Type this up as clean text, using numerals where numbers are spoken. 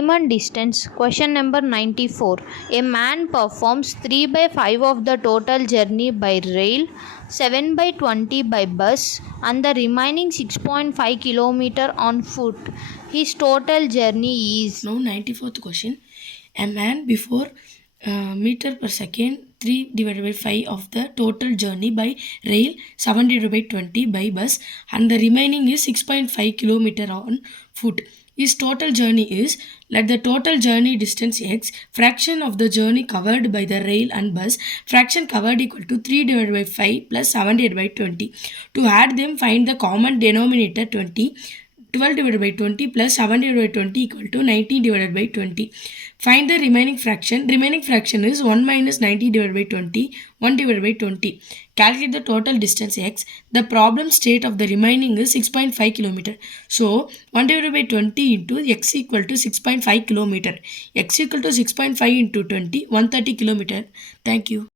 Time and distance. Question number 94. A man performs 3 by 5 of the total journey by rail, 7 by 20 by bus, and the remaining 6.5 kilometer on foot. His total journey is. Now 94th question. A man before meter per second 3 divided by 5 of the total journey by rail, 7 divided by 20 by bus, and the remaining is 6.5 kilometer on foot. His total journey is, let the total journey distance x, fraction of the journey covered by the rail and bus, fraction covered equal to 3 divided by 5 plus 7 divided by 20. To add them, find the common denominator 20. 12 divided by 20 plus 7 divided by 20 equal to 90 divided by 20. Find the remaining fraction. Remaining fraction is 1 minus 90 divided by 20, 1 divided by 20. Calculate the total distance x. The problem state of the remaining is 6.5 km. So, 1 divided by 20 into x equal to 6.5 km. X equal to 6.5 into 20, 130 km. Thank you.